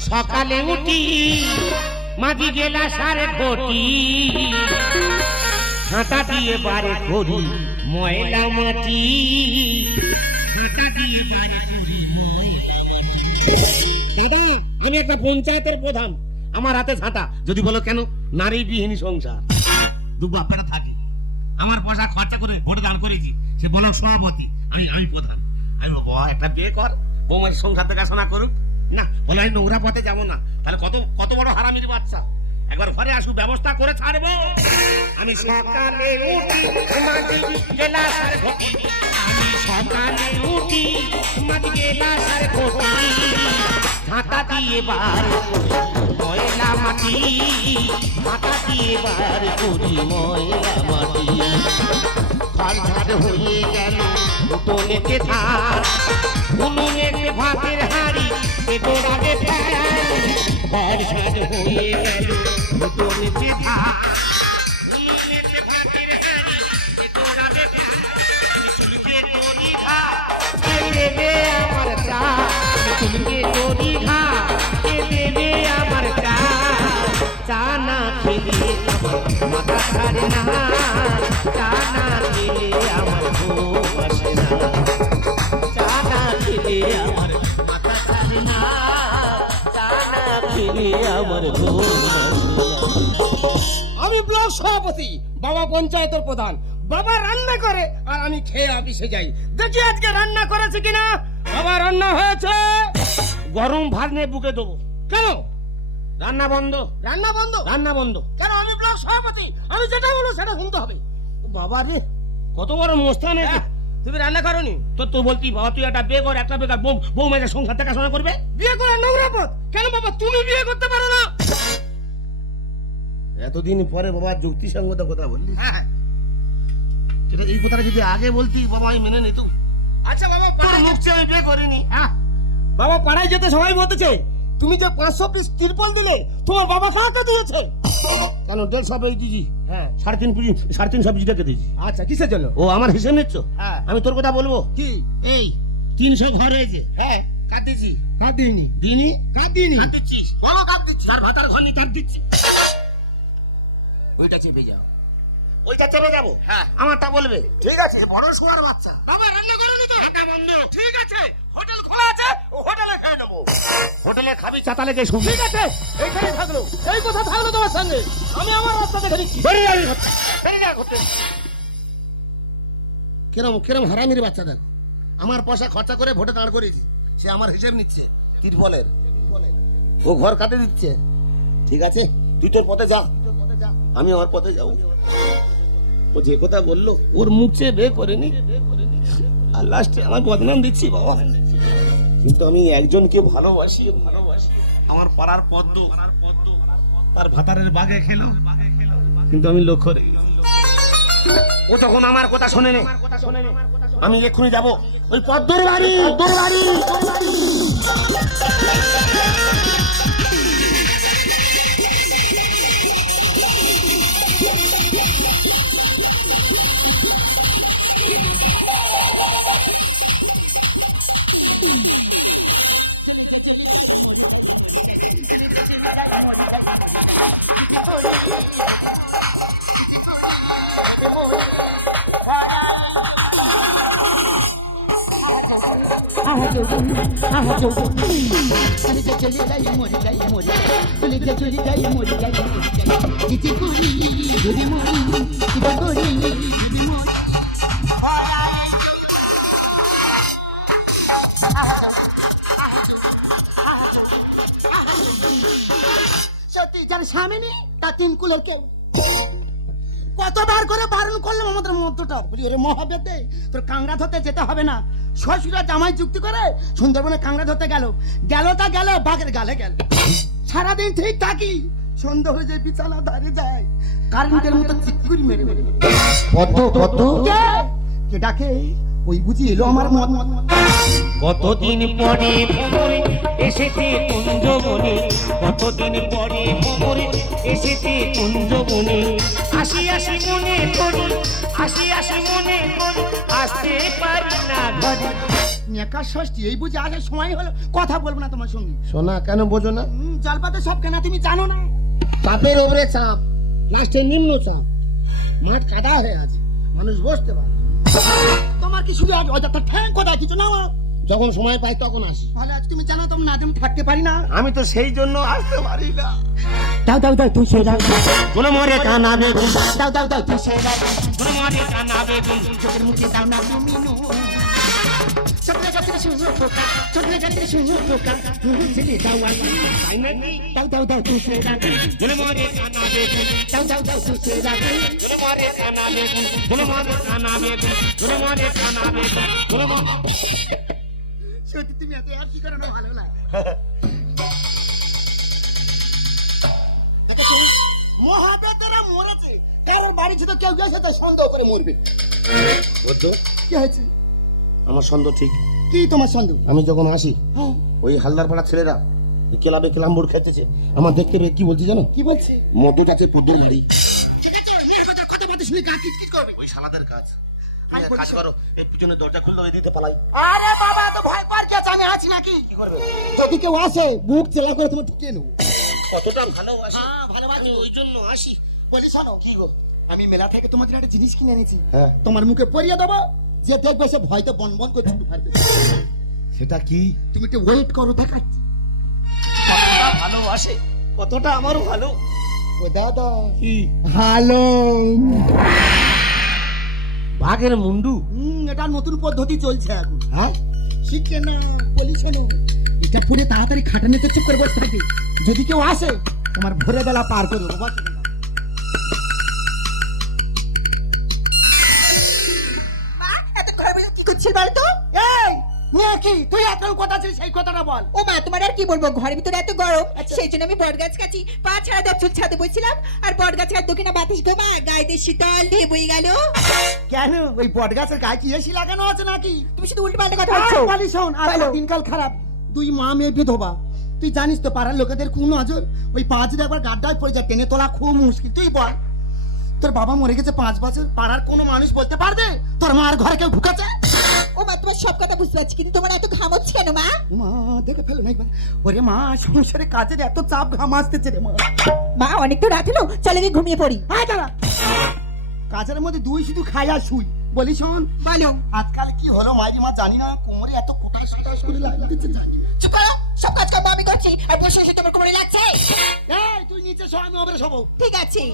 সকালে উঠি মাঝি গেলা সারে ঘটি। হাঁটা দিয়ে বারে করি ময়লা মাটি। হাঁটা দিয়ে বারে করি ময়লা মাটি। দাদা আমি একটা পঞ্চায়েতের প্রধান। আমার হাতে ঝাঁটা। যদি বলো কেন? নারী বিহীন সংসার। দু বাপ্পাটা থাকে। আমার পয়সা খরচা করে ভোটে দান করেছি। সে বলো সভাপতি। আমি আমি প্রধান। আমি একটা বিয়ে কর। বৌমার সংসার দেখাশোনা করুক। না, বলে আমি নোংরা পথে যাব না। তাহলে কত কত বড় হারামির বাচ্চা? একবার ঘরে আসু ব্যবস্থা করে ছাড়বো। আমি সকালে উঠি গেলা আমি সকালে উঠি, মাঝি গেলা ঝাঁটা দিয়ে বার ময়লা মাটি। ঝাঁটা দিয়ে বার করি, ময়লা মাটি। খাল ঝাড় হয়ে গেল ভাতের হাড়ি পেটোরাবে ঘর ঝাড় হয়ে গেল দেবে আমার চা চুলকে তোরি ঘা দেবে আমার চা চা না খেলে মাথা ছাড়ে না আমি ব্লক সভাপতি বাবা পঞ্চায়েতের প্রধান। বাবা রান্না করে আর আমি খেয়ে অফিসে যাই। দেখি আজকে রান্না করেছে কিনা? বাবা রান্না হয়েছে। গরম ভাত নিয়ে বুকে দেবো। কেন? রান্না বন্ধ। রান্না বন্ধ? রান্না বন্ধ। কেন? আমি ব্লক সভাপতি। আমি যেটা বলব সেটা শুনতে হবে। বাবা রে কত বড় মোস্তান তুমি রান্না করনি? তো তুই বলতি বাবা তুই একটা বিয়ে কর একটা বেকার বউ বউ মেয়েদের সংসার দেখাশোনা করবে? বিয়ে করে নোংরা পথ? কেন বাবা তুমি বিয়ে করতে পারো না। এতদিন পরে বাবা যুক্তিসঙ্গত কথা বললি। হ্যাঁ সেটা এই কথাটা যদি আগে বলতি বাবা আমি মেনে নিত আচ্ছা বাবা তোর পাড়ায় মুখ চেয়ে আমি বিয়ে করিনি। হ্যাঁ। বাবা পাড়ায় যেতে সবাই বলতেছে তুমি যে পাঁচশো পিস তিরপল দিলে তোমার বাবা কাকে দিয়েছে। কেন দেড়শো পেয়ে দিয়েছি হ্যাঁ। সাড়ে তিন পুজি সাড়ে তিনশো পিজি রেখে দিয়েছি। আচ্ছা কিসের জন্য? ও আমার হিসেব নিচ্ছ? হ্যাঁ। আমি তোর কথা বলব? কি? এই তিনশো ঘর হয়েছে হ্যাঁ কাট দিচ্ছি কার দিইনি। দিনই কার দিইনি। কাট দিচ্ছিস? বলো কার দিচ্ছি আর ভাতার ঘর নিয়ে কাট দিচ্ছি। ওইটা চেপে যাও। ওইটা চেপে যাব? হ্যাঁ। আমারটা বলবে। ঠিক আছে বড় শোয়ার বাচ্চা। বাবা রান্না করনি তো? ঢাকা বন্ধ। ঠিক আছে। হোটেলে হোটেলে খাবি চাতালে কে শুনবি ঠিক আছে এইখানে থাকল। এই কথা থাকল তোমার সঙ্গে। আমি আমার রাস্তা দেখে নিচ্ছি বেরিয়ে যাবি বেরিয়ে যা ঘর থেকে। কিরম কিরম হারামির বাচ্চা দেখো। আমার পয়সা খরচা করে ভোটে দাঁড় করেছি সে আমার হিসেব নিচ্ছে তিরপলের। ও ঘর কাটে দিচ্ছে। ঠিক আছে তুই তোর পথে যা। আমি আমার পথে যাব। ও যে কথা বলল ওর মুখ চেয়ে বে করেনি। আর লাস্টে আমার বদনাম দিচ্ছি বাবা। কিন্তু আমি একজনকে ভালোবাসি ভালোবাসি। আমার পাড়ার পদ্ম, তার ভাতারের বাগে খেলো। কিন্তু আমি লক্ষ্য রেখে ও তখন আমার কথা শোনে নে আমি এক্ষুনি যাব। ওই পদ্মর বাড়ি। সত্যি, যার স্বামী নেই, তার তিন কুলের কেউ কতবার করে বারণ করলাম আমাদের মধ্যটা বলি, ওরে মহাবেদে তোর কাংড়া ধরতে যেতে হবে না। শ্বশুরা জামাই যুক্তি করে সুন্দরবনে কাংড়া ধরতে গেল। গেল তা গেল বাঘের গালে গেল। সারাদিন ঠিক থাকি সন্ধ্যা হয়ে যায় বিছানা ধারে যায়। কারেন্টের মতো চিকুর মেরে মেরে কত কত? কে? কে ডাকে? ওই বুঝি এলো আমার মত কতদিন পরে ভ্রমরে এসেছে কুঞ্জবনে? কতদিন পরে ভ্রমরে এসেছে কুঞ্জবনে? আসি আসি মনে করি আসি আসি মনে করি আসতে পারি না। ঘরে একা ষষ্ঠী এই বুঝে আসার সময় হলো কথা বলব না তোমার সঙ্গে। সোনা কেন বোঝো না? জলপাতে সব কেনা তুমি জানো না। চাপের ওপরে চাপ লাস্টে নিম্ন চাপ। মাঠ কাদা হয়ে আছে মানুষ বসতে পারে। তোমার কি শুধু আজ অযথা ঠ্যাং কোথায় কিছু না যখন সময় পাই তখন আসি। ভালো আছে তুমি জানো তুমি না তুমি থাকতে পারি না। আমি তো সেই জন্য আসতে পারি না। দাও দাও দাও তুই সে দাও কোনো মরে কানা বেগুন দাও দাও দাও তুই সে দাও কোনো মরে কানা বেগুন চোখের মুখে দাও না তুমি নো ছোট্ট ছোট্ট শুনু পোকা ছোট্ট ছোট্ট শুনু পোকা ছেলে দাও আমি তাই নাকি? দাও দাও দাও তুই সে দাও কোনো মরে কানা বেগুন দাও দাও দাও তুই সে দাও কোনো মরে কানা বেগুন কোনো মরে কানা বেগুন কোনো মরে কানা বেগুন কোনো মরে সত্যি তুমি এত আর কি করো ভালো লাগে কারোর বাড়ি ছিল কেউ গেছে তো সন্দেহ করে মরবে। বুদ্ধ কি হয়েছে? আমার সন্দেহ ঠিক। কি তোমার সন্দেহ? আমি যখন আসি হ্যাঁ, ওই হালদার পাড়া ছেলেরা ক্লাবে ক্লাম্বুর খেতেছে আমার দেখতে পেয়ে কি বলছি জানো? কি বলছে? মদ্য আছে পদ্মের গাড়ি ওই শালাদের কাজ। কাজ করো এই পিছনে দরজা খুলতে ওই দিতে পালাই। আরে বাবা তো ভয় পার কি আমি আছি নাকি? কি করবে? যদি কেউ আসে বুক চেলা করে তোমার ঢুকিয়ে নেব। কতটা ভালোবাসি। হ্যাঁ ভালোবাসি। ওই জন্য আসি। বলি শোনো কি গো? আমি মেলা থেকে তোমার জন্য একটা জিনিস কিনে এনেছি। হ্যাঁ। তোমার মুখে পরিয়ে দেবো যে দেখবে সে ভয়তে বন বন করে ছুটে পারবে। সেটা কি? তুমি একটু ওয়েট করো দেখাচ্ছি। ভালোবাসে কতটা আমারও ভালো। ও দাদা। কি? ভালো। বাঘের মুন্ডু। হুম এটা নতুন পদ্ধতি চলছে এখন। হ্যাঁ? শিখে না বলি শোনো এটা পরে তাড়াতাড়ি খাটানিতে চুপ করে বসে থাকবে। যদি কেউ আসে তোমার ভোরে বেলা পার করে দেবো করছিল বলতো এই নিয়ে কি? তুই এখন কথা ছিল সেই কথাটা বল। ও মা তোমার আর কি বলব? ঘরের ভিতরে এত গরম। আচ্ছা। সেই জন্য আমি বট গাছ কাছি পা ছাড়া দপ চুল ছাদে বসছিলাম আর বট গাছ কাছ দক্ষিণা বাতাস গো মা গায়ে শীতল দিয়ে বই গেল। কেন? ওই বট গাছের গায়ে কি এসি লাগানো আছে নাকি? তুমি শুধু উল্টো পাল্টা কথা বলছো। বলি শোন আর। দিনকাল খারাপ। তুই মা মেয়ে বিধবা। তুই জানিস তো পাড়ার লোকেদের কোন নজর। ওই পাঁচ একবার গাড্ডায় পড়ে যায় টেনে তোলা খুব মুশকিল। তুই বল তোর বাবা মরে গেছে পাঁচ বছর পাড়ার কোনো মানুষ বলতে পারবে? তোর মার ঘরে কেউ ঢুকেছে? ও মা তোমার সব কথা বুঝতে পারছি কিন্তু তোমার এত ঘাম হচ্ছে কেন মা? মা দেখে ফেলো না একবার। ওরে মা সংসারে কাজের এত চাপ ঘাম আসতেছে রে মা। মা অনেক তো রাত হলো চলে গিয়ে ঘুমিয়ে পড়ি। আয় দাঁড়া। কাজের মধ্যে দুই শুধু খাই আর শুই। বলি শোন বলো। আজকাল কি হলো মাইরি মা জানি না কোমরে এত কোটা সাটা করে লাগিয়েছে জানি। চুপ করো সব কাজ কাম আমি করছি আর বসে বসে তোমার কোমরে লাগছে। এই তুই নিচে শো আমি ওপরে শোবো। ঠিক আছে।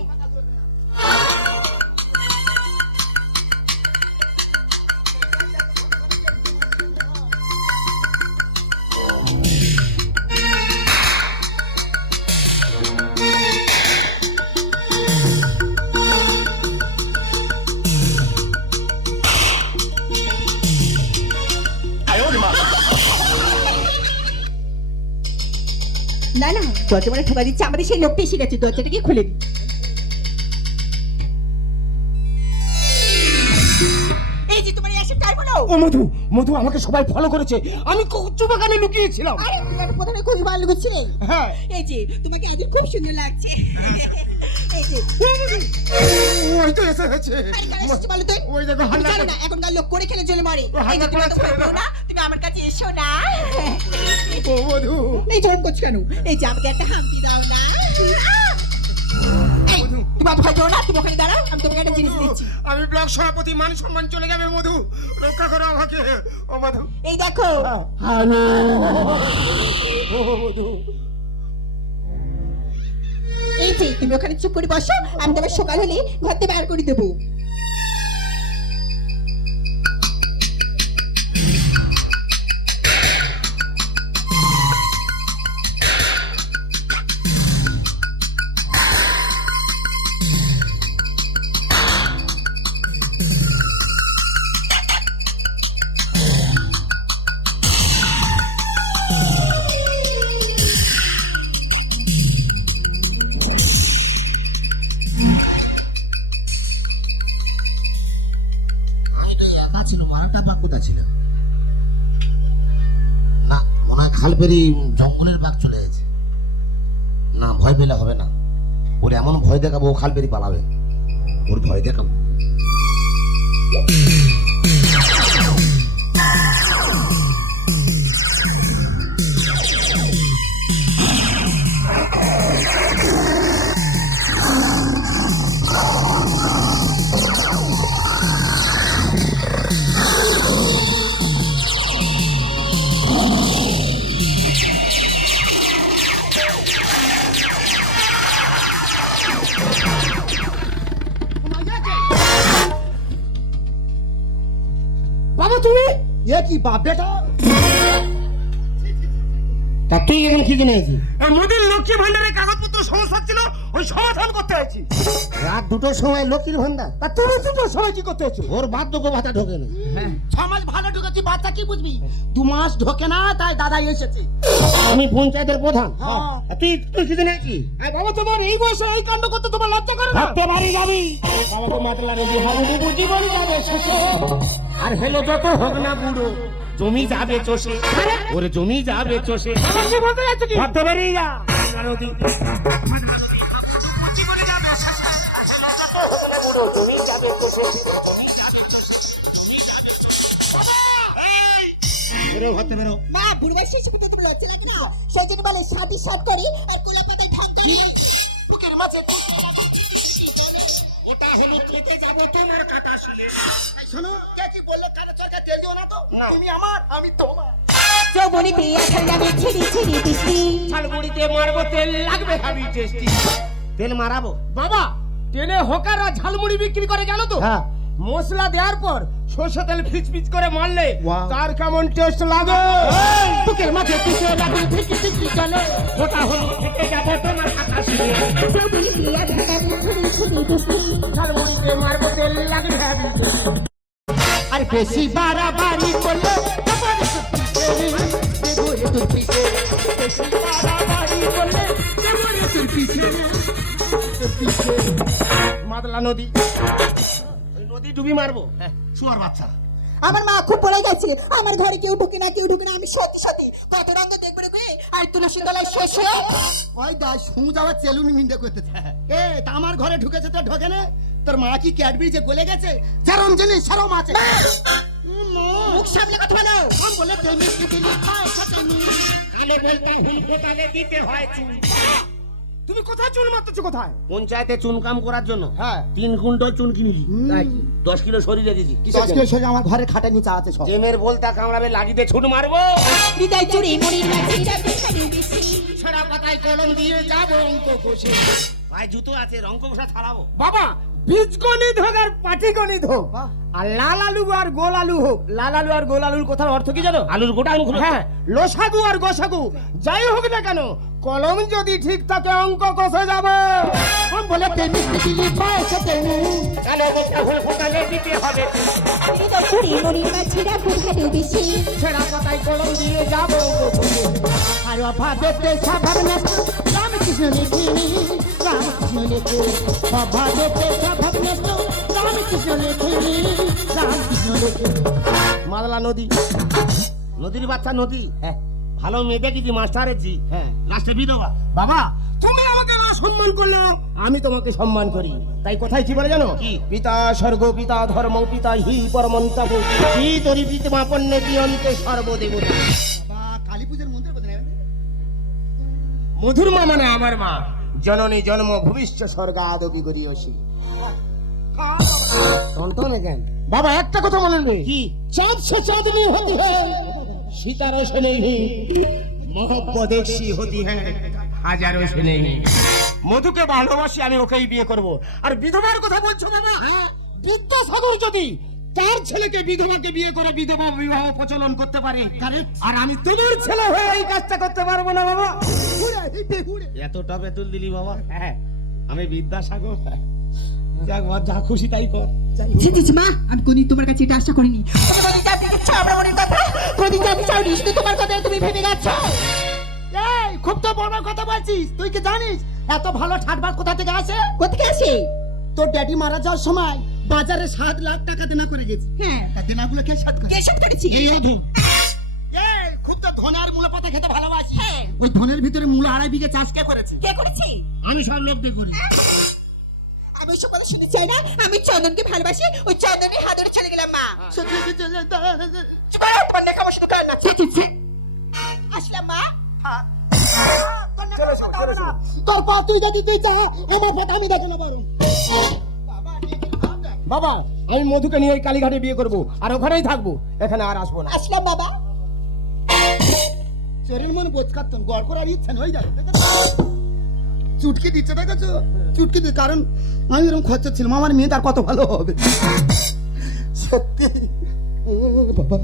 দরজা মানে ঠোকা দিচ্ছে আমাদের সেই লোকটা এসে গেছে দরজাটা গিয়ে খুলে দিই। এই যে তোমার এই আসার টাইম হলো? ও মধু মধু আমাকে সবাই ফলো করেছে। আমি উচ্চ বাগানে লুকিয়েছিলাম। আরে তুমি একটা প্রথমে খুবই ভালো হ্যাঁ। এই যে তোমাকে আজ খুব সুন্দর লাগছে। এই যে। ওই তো এসে গেছে। আরে কার বলো তো? ওই দেখো হাল্লা জানো করে- না এখনকার লোক করে খেলে চলে মরে। এই যে তো না? তুমি আমার কাছে এসো না। ও মধু এই জোর করছ কেন? এই যে আমাকে একটা হাম্পি দাও না। এই, তুমি আর ভয় না তুমি ওখানে দাঁড়াও আমি তোমাকে একটা জিনিস দিচ্ছি। আমি ব্লক সভাপতি মান সম্মান চলে যাবে মধু রক্ষা করো আমাকে ও মধু এই দেখো। হ্যালো ও মধু এই যে তুমি ওখানে চুপ করে বসো আমি তোমার সকাল হলে ঘর থেকে বার করে দেবো। ছিল না, মনে হয় খাল পেরিয়ে জঙ্গলের বাঘ চলে গেছে। না, ভয় পেলে হবে না। ওর এমন ভয় দেখাবো, ও খাল পেরিয়ে পালাবে। ওর ভয় দেখাবো। বাপ বেটা। তা তুই এখন কি কিনে আছিস মোদির লক্ষ্মী ভান্ডারের কাগজপত্র সমস্যা ছিল ওই সমাধান করতে হয়েছি। রাত দুটোর সময় লক্ষ্মীর ভান্ডার তা তুমি সময় কি করতে হয়েছো? ওর বার্ধক্য ভাতা ঢোকে না। ছ মাস ভালো ঢুকেছি বাচ্চা কি বুঝবি? দু মাস ঢোকে না তাই দাদাই এসেছে। আমি পঞ্চায়েতের প্রধান। হ্যাঁ। তুই তুই কি কিনে আছিস আর বাবা তোমার এই বয়সে এই কাণ্ড করতে তোমার লজ্জা করে না? ভাবতে পারি যাবি বাবাকে মাতলা রেডি হবে বুবু জীবন যাবে আর হেলো যত হোক না বুড়ো। জমি যাবে চষে। ওরে জমি যাবে চষে। যা নদী বেরো ভাবতে বেরো। মা বুড়ো বয়সে এসে কথা তোমার লজ্জা না? সেই জন্য বলে সাদি সাত করি আর কোলা পাতায় ঠাক দাঁড়ি বুকের মাঝে ওটা হলো খেতে যাব তোমার কাকা শুনে। শোনো কে কি বললে কানে চরকা তেল দিও না তো না। তুমি আমার আমি তোমার। এখন লাগে ছিড়ি ছিড়ি বৃষ্টি। শালগুড়িতে মারবো তেল লাগবে হাবি টেস্টি। তেল মারাবো? বাবা ট্রেনে হকাররা ঝালমুড়ি বিক্রি করে জানো তো? হ্যাঁ। মশলা দেওয়ার পর সর্ষে তেল ফিচ ফিচ করে মারলে. তার কেমন টেস্ট লাগে? বুকের মাঝে পিছে লাগবে ফিকি ফিকি চলে। ওটা হলো খেতে যাব তোমার বৃষ্টি। ঝালমুড়িতে মারবো তেল লাগবে আরে বেশি বাড়াবাড়ি করলে তোমার সুতি বেগুরে তোর বেশি বাড়াবাড়ি করলে বেগুরে তোর পিছে মাদলা নদী। নদী ডুবি মারবো। শুয়ার বাচ্চা। আমার মা খুব বলে গেছে আমার ঘরে কেউ ঢুকে না কেউ ঢুকে না আমি সত্যি সত্যি। কত রঙ দেখবে রে আর তুলসী তলায় শেষ হয়ে ওই দা সু যাওয়া চেলুন মিন্ডে করতেছে এ তা আমার ঘরে ঢুকেছে তো ঢোকে না। তোর মা কি ক্যাডবেরি যে গলে গেছে যেরম জিনিস সেরম আছে মুখ সামনে কথা বলো। আমি বলে তেমি তেমি খায় খাতিনি বলতে হুল কোটালে দিতে হয় চুন। তুমি কোথায় চুন মারতেছো কোথায়? পঞ্চায়েতে চুনকাম করার জন্য হ্যাঁ। তিন কুইন্টাল চুন কিনলি। তাই কি? দশ কিলো শরীরে দিছি। দশ কিলো সোজা আমার ঘরে খাটে নিচে আছে সব। জেমের বলতা কামড়াবে লাগিতে ছুট মারবো। হৃদয় চুরি খালি বেশি সারা পাতায় কলম দিয়ে যাব অঙ্ক কষে। ভাই জুতো আছে রঙ্ক কষা ছাড়াবো। বাবা বীজগণিত হোক আর পাটিগণিত হোক। আর লাল আলু আর গোল আলু হোক লাল আলু আর গোল আলুর কথার অর্থ কি জানো? আলুর গোটা আলু হ্যাঁ লোসাগু আর গোসাগু যাই হোক না কেন কলম যদি ঠিক থাকে অঙ্ক কষে যাবে। আমি বলে তেমি তেমি খায় খাতিনি কালো বলতা হুল দিতে হবে। হৃদয় চুরি মরির মাঝে রাখবে খালি বেশি। ছেঁড়া পাতায় কলম দিয়ে যাব। আর অভাবেতে সাভার না রামকৃষ্ণ লিখিনি। রামকৃষ্ণ লিখে অভাবেতে সাভার মাদলা নদী। নদীর বাচ্চা নদী। হ্যাঁ ভালো মেয়ে দেখেছি মাস্টারের জি। হ্যাঁ লাস্টে বিধবা। বাবা তুমি আমাকে না সম্মান করলে আমি তোমাকে সম্মান করি। তাই কোথায় কি বলে জানো? পিতা স্বর্গ পিতা ধর্ম পিতা হি পরমন্ত। কি তরি পিতমা পণ্যে দিয়ন্তে সর্বদেবতা। বাবা কালী পুজোর মন্দির মধুর মা মানে আমার মা। জননী জন্ম ভবিষ্য স্বর্গাদপি করিয়সি। কেন? বাবা একটা কথা মনে কি? চাঁদ সে চাঁদনি হতি হ্যাঁ। সিতারে সে নেই মোহব্বত একসি হতি হ্যাঁ হাজারো সে নেই। মধুকে ভালোবাসি আমি ওকেই বিয়ে করব। আর বিধবার কথা বলছো বাবা? হ্যাঁ বিদ্যাসাগর যদি তার ছেলেকে বিধবাকে বিয়ে করে বিধবা বিবাহ প্রচলন করতে পারে আর। আমি তোমার ছেলে হয়ে এই কাজটা করতে পারব না বাবা। ঘুরে ঘুরে এত টপে তুল দিলি বাবা। হ্যাঁ। আমি বিদ্যাসাগর। যাক বাবা, যা খুশি তাই কর। মা আমি কোনদিন তোমার কাছে এটা আশা করিনি। তুমি কোনদিন জানতে দিচ্ছ আমার মনের কথা কোনদিন জানতে চাওনি শুধু তোমার কথা তুমি ভেবে গেছো এই খুব তো বড় কথা বলছিস। তুই কি জানিস এত ভালো ঠাটবাট কোথা থেকে আসে? কোথায় আসে? তোর ড্যাডি মারা যাওয়ার সময় বাজারে সাত লাখ টাকা দেনা করে গেছে। হ্যাঁ। তা দেনাগুলো কে সাত করে? কে সব করেছি? এই অধম এই খুব তো মূলা পাতা খেতে ভালোবাসি। হ্যাঁ। ওই ধনের ভিতরে মূলা আড়াই বিঘে চাষ কে করেছে? কে করেছি? আমি সব লোক দিয়ে করি। কথা না আমি চন্দনকে ভালোবাসি ওই চন্দনের হাত ধরে চলে গেলাম মা। সত্যি চলে তোমার আমার শুধু কারণ না। আসলাম মা। তোর পা তুই যদি তুই চা আমার পেট আমি দেখো না বাবা আমি মধুকে নিয়ে ওই কালীঘাটে বিয়ে করব আর ওখানেই থাকব এখানে আর আসব না। আসলাম বাবা। শরীর মন বোঝ কাটতন গড় করার ইচ্ছা নই যায় চুটকি দিচ্ছে দেখেছ? চুটকি দি কারণ আমি এরকম খরচা ছিলাম আমার মেয়ে তার কত ভালো হবে? সত্যি? বাবা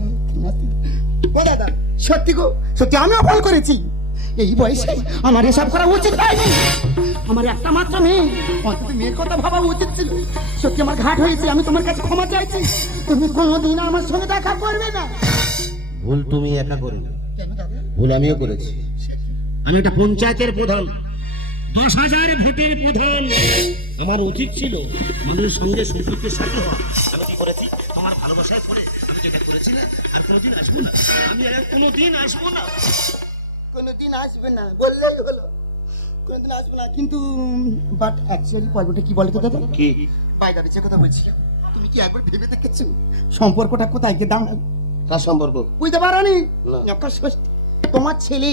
ও দাদা সত্যি গো সত্যি আমিও ফোন করেছি। এই বয়সে আমার এসব করা উচিত হয়নি। আমার একটা মাত্র মেয়ে অন্তত মেয়ের কথা ভাবা উচিত ছিল। সত্যি আমার ঘাট হয়েছে আমি তোমার কাছে ক্ষমা চাইছি। তুমি কোনোদিন আমার সঙ্গে দেখা করবে না। ভুল তুমি একা করে ভুল আমিও করেছি। আমি একটা পঞ্চায়েতের প্রধান। দশ হাজার ভোটের প্রধান। আমার উচিত ছিল মানুষের সঙ্গে সম্পর্কের সাথে হওয়া। আমি কি করেছি? তোমার ভালোবাসায় পড়ে আমি যেটা করেছি না আর কোনোদিন আসব না। আমি আর কোনোদিন আসব না। কোনোদিন আসবে না বললেই হলো। কোনোদিন আসবে না কিন্তু বাট অ্যাকচুয়ালি পর্বটা কি বলে তো দাদা? কি? বাইরে যে কথা বলছিলাম তুমি কি একবার ভেবে দেখেছ? সম্পর্কটা কোথায় গিয়ে দাঁড়ান কার সম্পর্ক? বুঝতে পারোনি? না। তোমার ছেলে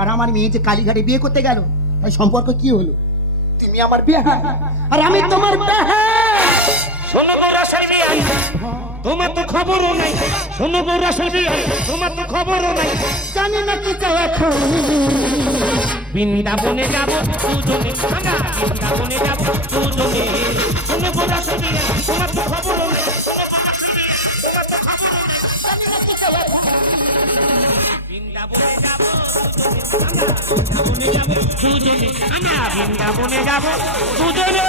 আর আমার মেয়ে যে কালীঘাটে বিয়ে করতে গেল ওই সম্পর্ক কি হলো? তুমি আমার বিয়ে আর আমি তোমার বিয়ে শোনো গো রাসেল তোমার তো খবরও নাই। শোনো গো রাসেল বিয়াই। তোমার তো খবরও নাই। জানি না কি চাও এখন। বৃন্দাবনে যাব দুজনে ভাঙা। বৃন্দাবনে যাব দুজনে। শোনো গো রাসেল তোমার তো খবরও নাই। দুজনে আমরা বৃন্দাবনে যাব। দুজনে!